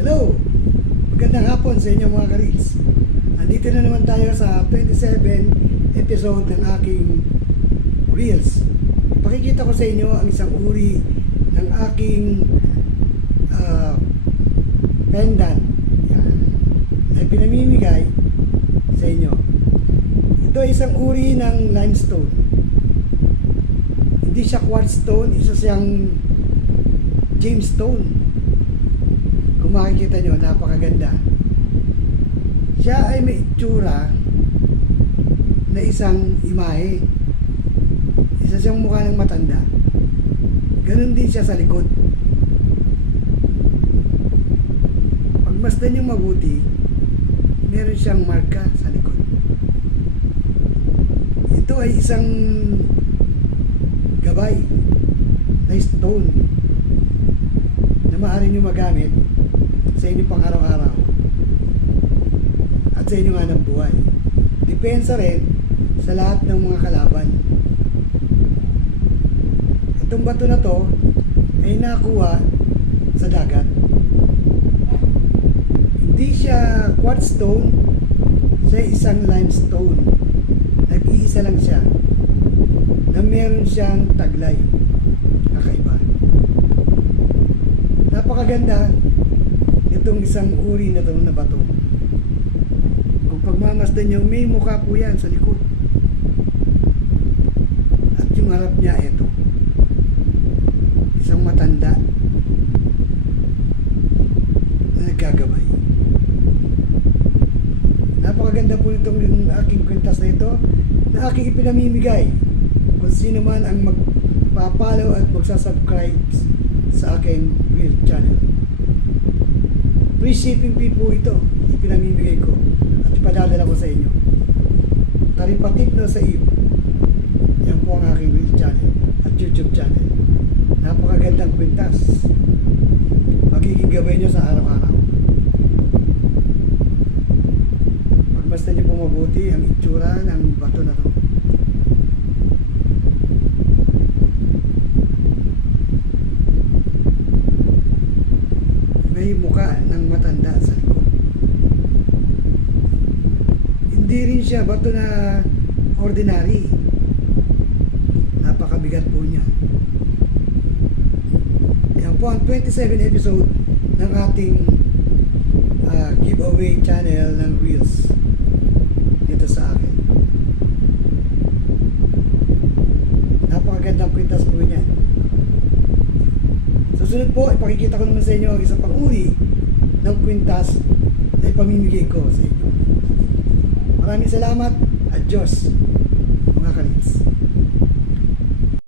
Hello! Magandang hapon sa inyo mga ka-reels. Andito na naman tayo sa 27 episode ng aking Reels. Pakikita ko sa inyo ang isang uri ng aking pendant. Yan. Ay pinamimigay sa inyo. Ito ay isang uri ng limestone. Hindi siya quartz stone, isa siyang gemstone. Kung makikita nyo, napakaganda. Siya ay may itsura na isang imahe. Isa siyang mukha ng matanda. Ganon din siya sa likod. Pagmasdan nyo mabuti, meron siyang marka sa likod. Ito ay isang gabay na stone na maaari nyo magamit sa inyo pang araw-araw at sa inyo nga ng buhay. Depensa rin sa lahat ng mga kalaban. Itong bato na to ay nakuha sa dagat. Hindi siya quartz stone, siya isang limestone. Nag-iisa lang siya na meron siyang taglay. Kakaiba. Napakaganda itong isang uri na ito na bato. Kung pagmamasdan nyo, may mukha po yan sa likod. At yung harap niya, ito. Isang matanda na nagkagabay. Napakaganda po itong aking kwintas na ito na aking ipinamimigay kung sino man ang magpapalo at magsasubscribe sa aking real channel. Free shipping fee po ito, ipinamimigay ko at ipadadala ko sa inyo. Taripatip na sa iyo. Yan po ang aking real channel at YouTube channel. Napakagandang kwintas. Magiging gabay nyo sa araw-araw. Pagmasdan nyo po mabuti ang itsura ng bato na to. May mukha ng matanda sa likod. Hindi rin siya bato na ordinary. Napakabigat po niya. Yan po ang 27 episode ng ating giveaway channel ng Reels dito sa akin. Napakagandang kwintas po niya. Susunod po, ipakikita ko naman sa inyo ang isang pang-uri ng kwintas na ipamimigay ko sa inyo. Maraming salamat at Diyos.